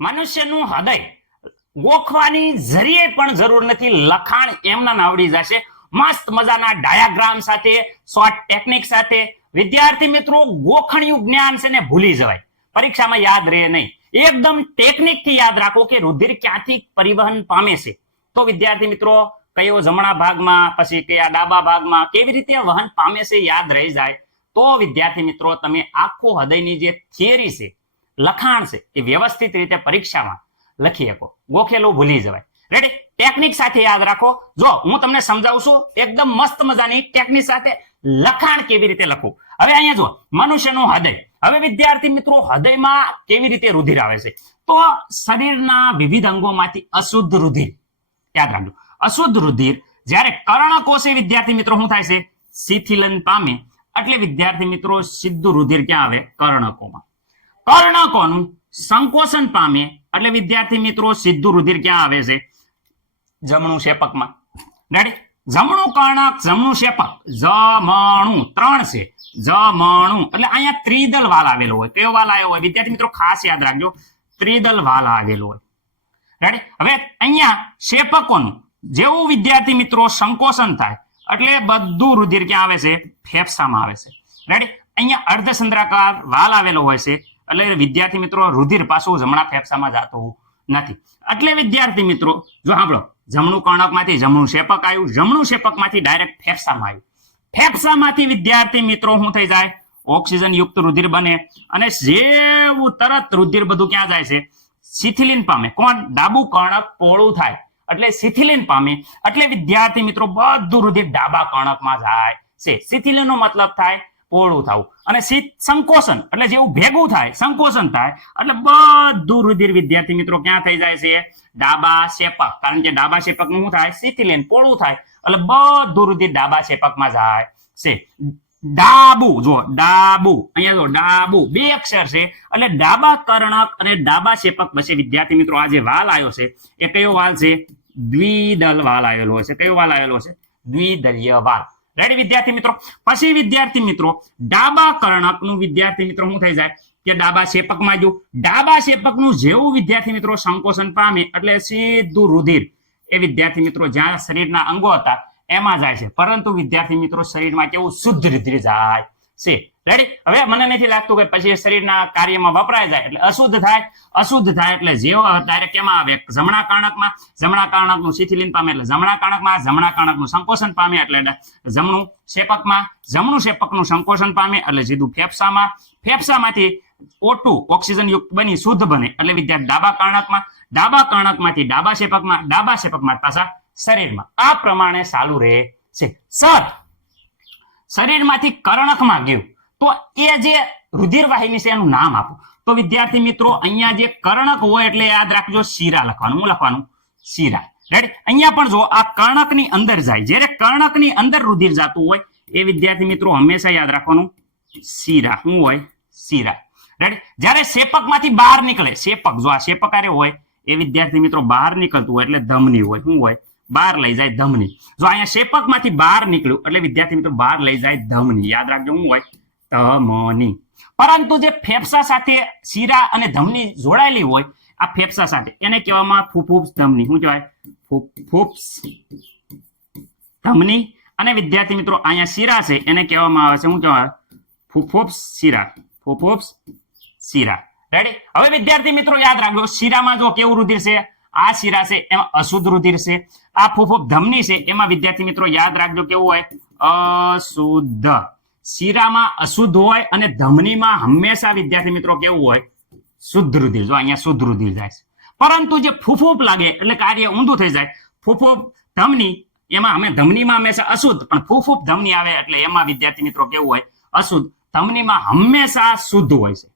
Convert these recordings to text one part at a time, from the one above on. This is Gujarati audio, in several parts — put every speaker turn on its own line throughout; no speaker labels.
મનુષ્યનું હૃદય ગોખવાની જરીએ પણ જરૂર નથી, લખાણ એમના નાવડી જશે. મસ્ત મજાના ડાયાગ્રામ સાથે શોર્ટ ટેકનિક સાથે. વિદ્યાર્થી મિત્રો, ગોખણિયું જ્ઞાન છે ને ભૂલી જવાય. પરીક્ષામાં યાદ રહે નહીં. એકદમ ટેકનિકથી યાદ રાખો કે રુધિર ક્યાંથી પરિવહન પામે છે. તો વિદ્યાર્થી મિત્રો, કયો જમણા ભાગમાં, પછી કયા ડાબા ભાગમાં, કેવી રીતે વહન પામે છે યાદ રહી જાય. તો વિદ્યાર્થી મિત્રો, તમે આખો હૃદયની જે થિયરી છે લખાણ છે, એ વ્યવસ્થિત રીતે પરીક્ષામાં લખી શકો. ગોખેલું ભૂલી જવાય. રેડી ટેકનિક સાથે યાદ રાખો. જો હું તમને સમજાવું છું, એકદમ મસ્ત મજાની ટેકનિક સાથે લખાણ કેવી રીતે લખવું. હવે અહીંયા જો મનુષ્યનું હૃદય. હવે વિદ્યાર્થી મિત્રો, હૃદયમાં કેવી રીતે રુધિર આવે છે? તો શરીરના વિવિધ અંગોમાંથી અશુદ્ધ રુધિર. યાદ રાખજો. અશુદ્ધ રુધિર, જ્યારે કર્ણકોષી વિદ્યાર્થી મિત્રો શું થાય છે? શિથિલન પામે. એટલે વિદ્યાર્થી મિત્રો સીધું રુધિર ક્યાં આવે? કર્ણકોમાં. કર્ણકોનું સંકોચન પામે. એટલે વિદ્યાર્થી મિત્રો સીધું રુધિર ક્યાં આવે છે? જમણું શેપકમાં. રેડી જમણું કર્ણક, જમણું શેપક. જમણું. ત્રણ છે. જમણું. એટલે અહીંયા ત્રિદલ વાલ આવેલો હોય. કયો વાલ આવ્યો હોય? વિદ્યાર્થી મિત્રો, ખાસ યાદ રાખજો. ત્રિદલ વાલ આવેલો હોય. રેડી હવે અહીંયા શેપકોનું. જેવું વિદ્યાર્થી મિત્રો, સંકોચન થાય, એટલે બધું રુધિર ક્યાં આવે છે? ફેફસામાં આવે છે. રેડી અહીંયા અર્ધચંદ્રાકાર વાલ આવેલો હોય છે. એટલે વિદ્યાર્થી મિત્રો રુધિર પાછું જમણા ફેફસામાં જતું નથી. એટલે વિદ્યાર્થી મિત્રો, જો સાંભળો, જમણું કર્ણકમાંથી જમણું શેપક આવ્યું, જમણું શેપકમાંથી ડાયરેક્ટ ફેફસામાં આવ્યું. ફેફસામાંથી વિદ્યાર્થી મિત્રો શું થઈ જાય? ઓક્સિજન યુક્ત રુધિર બને અને જેવું તરત રુધિર બધું ક્યાં જાય છે? શિથિલિન પામે. કોણ? ડાબુ કર્ણક પોળું થાય. એટલે શિથિલિન પામે. એટલે વિદ્યાર્થી મિત્રો બધું રુધિર ડાબા કર્ણકમાં જાય છે. શિથિલિનનો મતલબ થાય પોળું થવું. અને શીત સંકોચન, એટલે જેવું ભેગું થાય, સંકોચન થાય, એટલે બધું રુધિર વિદ્યાર્થી મિત્રો ક્યાં થઈ જાય છે? ડાબા શેપક. કારણ કે ડાબા શેપક શું થાય? શિથિલિન પોળું થાય. એટલે બધું રુધિર ડાબા શેપકમાં જાય છે. ડાબુ જો ડાબુ. અહીંયા જો ડાબુ. બે અક્ષર છે. એટલે ડાબા કર્ણક અને ડાબા શેપક પછી વિદ્યાર્થી મિત્રો આ જે વાલ આવ્યો છે, એ કયો વાલ છે? દ્વિદલ વાલ આવેલો છે. કયો વાલ આવેલો છે? દ્વિદલીય વાલ. રેડી વિદ્યાર્થી મિત્રો? પછી વિદ્યાર્થી મિત્રો, ડાબા કર્ણકનું વિદ્યાર્થી મિત્રો શું થઈ જાય? કે ડાબા શેપકમાં જો, ડાબા શેપકનું જેવું વિદ્યાર્થી મિત્રો સંકોચન પામે એટલે સીધું રુધિર. એ વિદ્યાર્થી મિત્રો જ્યાં શરીરના અંગો હતા, એમાં જાય છે. પરંતુ વિદ્યાર્થી મિત્રો શરીરમાં કેવું શુદ્ધ રુધિર જાય છે. રેડી હવે મને નથી લાગતું કે પછી શરીરના કાર્યમાં વપરાય જાય એટલે અશુદ્ધ થાય. અશુદ્ધ થાય એટલે જેવો ડાયરેક્ટ કેમાં આવે? જમણા કર્ણકમાં જમણા કર્ણકનું શિથિલિન પામે એટલે જમણા કર્ણકમાં જમણા કર્ણકનું સંકોચન પામે એટલે જમણું શેપકમાં. જમણું શેપકનું સંકોચન પામે એટલે સીધું ફેફસામાં. ફેફસામાંથી ઓટુ ઓક્સિજન યુક્ત બની, શુદ્ધ બને એટલે વિદ્યાર્થી ડાબા કર્ણકમાં ડાબા કર્ણકમાંથી ડાબા શેપકમાં ડાબા શેપકમાં પાછા શરીરમાં. આ પ્રમાણે ચાલુ રહે છે સર શરીરમાંથી કર્ણકમાં ગયું તો એ જે રુધિર વાહિની છે એનું નામ આપો. તો વિદ્યાર્થી મિત્રો, અહીંયા જે કર્ણક હોય એટલે યાદ રાખજો, શીરા લખવાનું. હું લખવાનું? શીરા. રાઈટ અહીંયા પણ જો આ કર્ણકની અંદર જાય. જ્યારે કર્ણકની અંદર રુધિર જતું હોય, એ વિદ્યાર્થી મિત્રો હંમેશા યાદ રાખવાનું. શીરા. શું હોય? શીરા. રાઈટ જ્યારે શેપકમાંથી બહાર નીકળે, શેપક, જો આ શેપકારે હોય, એ વિદ્યાર્થી મિત્રો બહાર નીકળતું હોય એટલે ધમની હોય. શું હોય? બહાર લઈ જાય ધમની. જો અહીંયા શેપકમાંથી બહાર નીકળ્યું, એટલે વિદ્યાર્થી મિત્રો બહાર લઈ જાય ધમની. યાદ રાખજો, શું હોય? ધમની પરંતુ જે ફેફસા સાથે શીરા અને ધમની જોડાયેલી હોય, આ ફેફસા સાથે, એને કહેવામાં ફૂફૂપ્સ ધમની. શું કહેવાય? ફૂફૂપ્સ ધમની. અને વિદ્યાર્થી મિત્રો, અહીંયા શીરા છે, એને કહેવામાં આવે છે, શું કહેવાય? ફૂફૂપ્સ શીરા. ફૂફૂપ્સ શીરા. રેડી હવે વિદ્યાર્થી મિત્રો, યાદ રાખજો, શીરામાં જો કેવું રુધિર છે? આ શીરા છે, એમાં અશુદ્ધ રુધિર છે. આ ફૂફૂફ ધમની છે, એમાં વિદ્યાર્થી મિત્રો, યાદ રાખજો કેવું હોય? અશુદ્ધ. શીરામાં અશુદ્ધ હોય અને ધમનીમાં હંમેશા વિદ્યાર્થી મિત્રો કેવું હોય? શુદ્ધ રુધિર. જો અહીંયા શુદ્ધ રુધિર જાય છે. પરંતુ જે ફૂફૂપ લાગે, એટલે કાર્ય ઊંધું થઈ જાય. ફૂફૂપ ધમની, એમાં અમે ધમનીમાં હંમેશા અશુદ્ધ, પણ ફૂફૂપ ધમની આવે એટલે એમાં વિદ્યાર્થી મિત્રો કેવું હોય? અશુદ્ધ. ધમનીમાં હંમેશા શુદ્ધ હોય છે.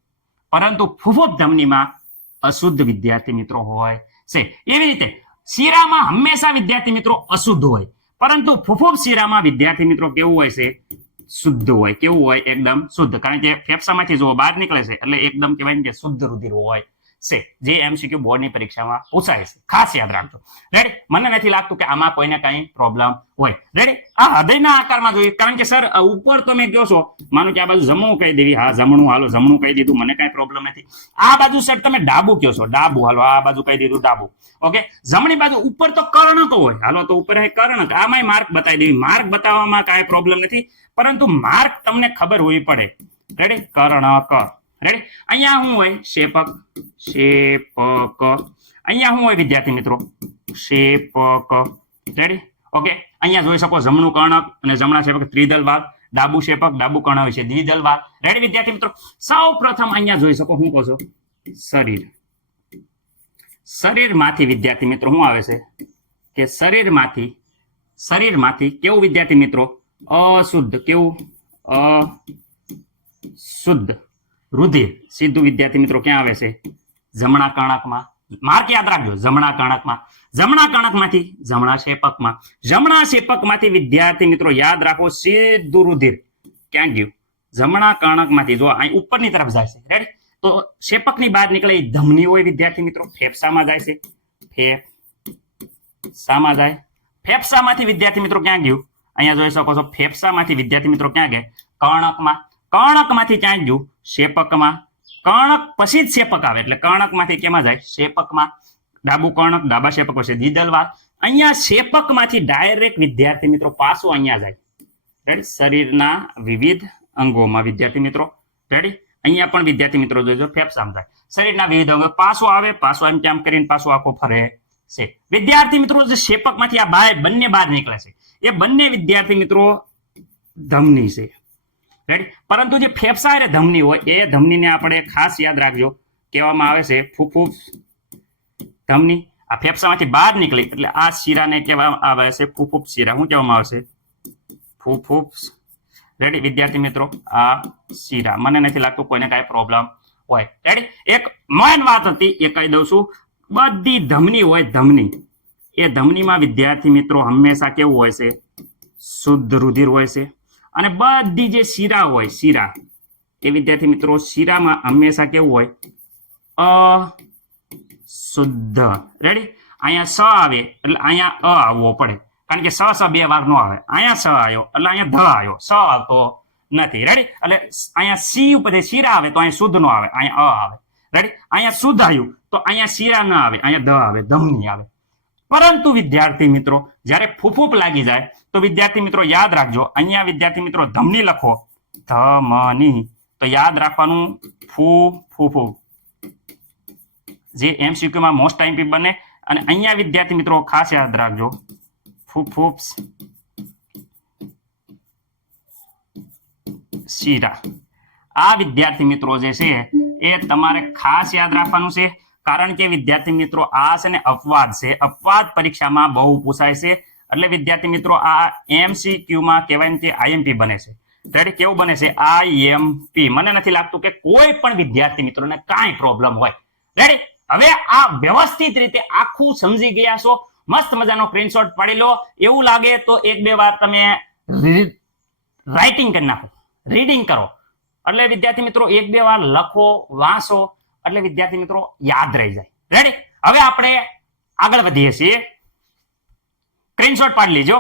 પરંતુ ફૂફૂપ ધમનીમાં અશુદ્ધ વિદ્યાર્થી મિત્રો હોય છે. એવી રીતે શીરામાં હંમેશા વિદ્યાર્થી મિત્રો અશુદ્ધ હોય. પરંતુ ફૂફૂપ શીરામાં વિદ્યાર્થી મિત્રો કેવું હોય છે? શુદ્ધ હોય, કેવું હોય, એકદમ શુદ્ધ. કારણ કે ફેફસામાંથી જો બહાર નીકળે છે, એટલે એકદમ કહેવાય ને કે શુદ્ધ રુધિર હોય છે. જે એમસીક્યુ બોર્ડની પરીક્ષામાં પૂછાય છે. ખાસ યાદ રાખજો. રેડી મને નથી લાગતું કે આમાં કોઈને કઈ પ્રોબ્લેમ હોય. રેડી આ હૃદયના આકારમાં જોઈએ. કારણ કે સર ઉપર તમે કહો છો? માનો કે આ બાજુ જમણું કહી દેવી હા, જમણું, હાલો, જમણું કહી દીધું. મને કઈ પ્રોબ્લેમ નથી. આ બાજુ, સર, તમે ડાબુ કહો છો? ડાબુ, હાલો, આ બાજુ કહી દીધું ડાબુ. ઓકે જમણી બાજુ ઉપર તો કર્ણક હોય. હાલો, તો ઉપર કર્ણક. આમાંય માર્ક બતાવી દેવી. માર્ક બતાવવામાં કાંઈ પ્રોબ્લેમ નથી. પરંતુ માર્ક તમને ખબર હોવી પડે. રેડી કર્ણક રેડી અહીંયા શું હોય શેપક. શેપક. અહીંયા શું હોય વિદ્યાર્થી મિત્રો. શેપક. રેડી ઓકે અહીંયા જોઈ શકો જમણું કર્ણક અને જમણા શેપક. ત્રિદલ વાલ. ડાબુ શેપક, ડાબુ કર્ણ હોય છે દ્વિદલ વાલ. રેડી વિદ્યાર્થી મિત્રો? સૌ પ્રથમ અહીંયા જોઈ શકો શું કહો છો. શરીર. શરીરમાંથી વિદ્યાર્થી મિત્રો શું આવે છે કે શરીરમાંથી શરીરમાંથી કેવું વિદ્યાર્થી મિત્રો? અશુદ્ધ કેવું? અશુદ્ધ રુધિર. સીધું વિદ્યાર્થી મિત્રો ક્યાં આવે છે? જમણા કર્ણકમાં. માર્ક યાદ રાખજો, જમણા કર્ણકમાં. જમણા કર્ણકમાંથી, જમણા શેપકમાં. જમણા શેપકમાંથી વિદ્યાર્થી મિત્રો યાદ રાખો, સીધું રુધિર. ક્યાં ગયું? જમણા કર્ણકમાંથી. જો અહીં ઉપરની તરફ જાય છે. રેડી તો શેપકની બહાર નીકળે ધમની હોય વિદ્યાર્થી મિત્રો. ફેફસામાં જાય છે. ફેફસામાં જાય. ફેફસામાંથી વિદ્યાર્થી મિત્રો ક્યાં ગયું? અહીંયા જોઈ શકો છો ફેફસામાંથી વિદ્યાર્થી મિત્રો ક્યાં ગયા? કર્ણકમાં. કર્ણકમાંથી ક્યાં ગયું? શેપકમાં. કર્ણક પછી જ શેપક આવે, એટલે કર્ણકમાંથી કેમાં જાય? શેપકમાં. ડાબુ કર્ણક, ડાબા શેપક પછી દીદલવાર અહીંયા શેપકમાંથી ડાયરેક્ટ વિદ્યાર્થી મિત્રો પાછું અહીંયા જાય. રેડી શરીરના વિવિધ અંગોમાં વિદ્યાર્થી મિત્રો. રેડી અહીંયા પણ વિદ્યાર્થી મિત્રો જોજો ફેફસામાં જાય શરીરના વિવિધ અંગો પાછું આવે, પાછું એમ કેમ કરીને પાછું આખો ફરે? છે. વિદ્યાર્થી મિત્રો, જે શેપકમાંથી આ બાય બંને બહાર નીકળે છે, એ બંને વિદ્યાર્થી મિત્રો ધમની છે. રાઈટ પરંતુ જે ફેફસા અને ધમની હોય, એ ધમનીને આપણે ખાસ યાદ રાખજો. કહેવામાં આવે છે ફૂફૂફ ધમની. આ ફેફસામાંથી બહાર નીકળી, એટલે આ શીરાને કહેવામાં આવે છે ફૂફૂફ શીરા. શું કહેવામાં આવે છે? ફૂફૂફ રેડી વિદ્યાર્થી મિત્રો, આ શીરા. મને નથી લાગતું કોઈને કાંઈ પ્રોબ્લેમ હોય. રેડી એક મેન વાત હતી, એ કહી દઉં છું. બધી ધમની હોય ધમની. એ ધમનીમાં વિદ્યાર્થી મિત્રો હંમેશા કેવું હોય છે? શુદ્ધ રુધિર હોય છે. અને બધી જે શીરા હોય, શીરા. એ વિદ્યાર્થી મિત્રો શીરામાં હંમેશા કેવું હોય? અ શુદ્ધ રેડી અહીંયા સ આવે, એટલે અહીંયા અ આવવો પડે. કારણ કે સ સ બે વાર નો આવે. અહીંયા સ આવ્યો, એટલે અહીંયા ધ આવ્યો. સ આવતો નથી. રેડી એટલે અહીંયા સી ઉપર શીરા આવે તો અહીંયા શુદ્ધ નો આવે. અહીંયા અ આવે. રેડી અહીંયા શુદ્ધ આવ્યું તો અહીંયા શિરા ન આવે, અહીંયા દ આવે, ધમની આવે. પરંતુ વિદ્યાર્થી મિત્રો, જ્યારે ફૂફૂપ લાગી જાય, તો વિદ્યાર્થી મિત્રો યાદ રાખજો, અહીંયા વિદ્યાર્થી મિત્રો ધમની લખો. ધમની. તો યાદ રાખવાનું ફૂ ફૂફૂ જે એમસીક્યુમાં મોસ્ટ ટાઈમ બને, અને અહીંયા વિદ્યાર્થી મિત્રો ખાસ યાદ રાખજો. ફૂફૂફ શીરા. આ વિદ્યાર્થી મિત્રો જે છે એ તમારે ખાસ યાદ રાખવાનું છે, કારણ કે વિદ્યાર્થી મિત્રો આ છે ને અપવાદ છે. અપવાદ પરીક્ષામાં બહુ પૂછાય છે. એટલે વિદ્યાર્થી મિત્રો આ એમસીક્યુમાં કહેવાય તે આઈએમપી બને છે. ત્યારે કેવું બને છે? આઈએમપી મને નથી લાગતું કે કોઈ પણ વિદ્યાર્થી મિત્રોને કાંઈ પ્રોબ્લેમ હોય. રેડી હવે આ વ્યવસ્થિત રીતે આખું સમજી ગયા છો. મસ્ત મજાનો સ્ક્રીનશોટ પાડી લો. એવું લાગે તો એક બે વાર તમે રાઇટિંગ કરી નાખો. રીડિંગ કરો. એટલે વિદ્યાર્થી મિત્રો, એક બે વાર લખો, વાંચો, એટલે વિદ્યાર્થી મિત્રો યાદ રહી જાય. રેડી હવે આપણે આગળ વધીએ છીએ. સ્ક્રીનશોટ પાડી લીજો.